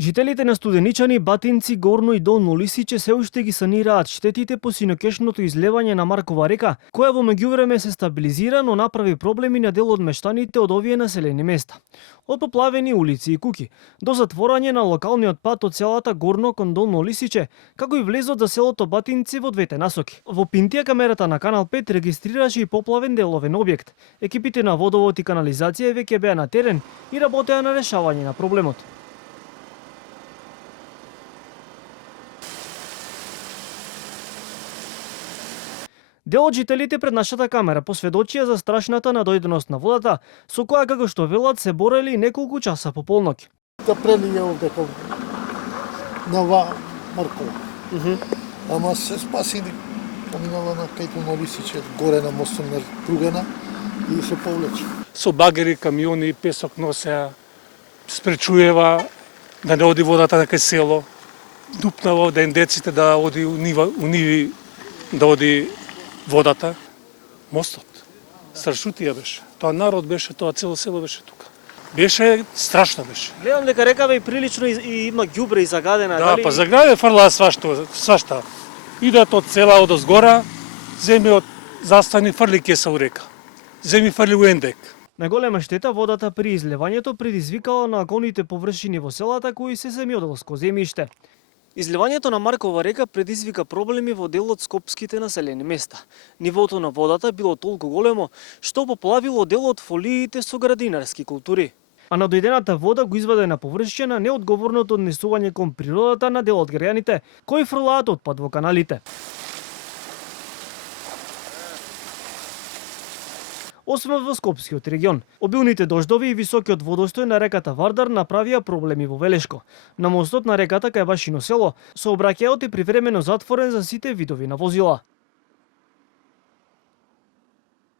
Жителите на Студеничани, Батинци, Горно и Долно Лисиче се уште ги санираат штетите по синокешното излевање на Маркова река, која во меѓувреме се стабилизира, но направи проблеми на дел од мештаните од овие населени места. Од поплавени улици и куќи, до затворање на локалниот пат од селата Горно кон Долно Лисиче, како и влезот за селото Батинци во двете насоки. Во Пинтија камерата на Канал 5 регистрираше и поплавен деловен објект. Екипите на водовод и канализација веќе беа на терен и работеа на решавање на проблемот. Дел од жителите пред нашата камера посведочија за страшната надојденост на водата, со која, како што велат, се борели неколку часа по полноќ. Да прелије овде на Маркова. Ама се спаси, поминала на кај Лисиче, горе на мостот на Пругана и се повлече. Со багери, камиони, песок носеа, спречуева да не оди водата на кај село. Дупнава ден деците да оди у ниви, да оди водата, мостот. Страшутија беше. Тоа народ беше, тоа цело село беше тука. Беше страшно беше. Гледам дека рекава и прилично и има ѓубре и загадена. Да, па заграде фрлаа свашта. Идат од села од озгора, земи од застани фрли кеса у река. Земи фрли у ендек. Најголема штета водата при излевањето предизвикала на околните површини во селата кои се земјоделско земјиште. Изливањето на Маркова река предизвика проблеми во дел од скопските населени места. Нивото на водата било толку големо што поплавило дел од фолиите со градинарски култури. А надојдената вода го изведе на површина неодговорното однесување кон природата на дел од граѓаните кои фрлаат отпад во каналите. Освен во Скопскиот регион, обилните дождови и високиот водостој на реката Вардар направија проблеми во Велешко. На мостот на реката кај Вашино село, сообраќајот е привремено затворен за сите видови на возила.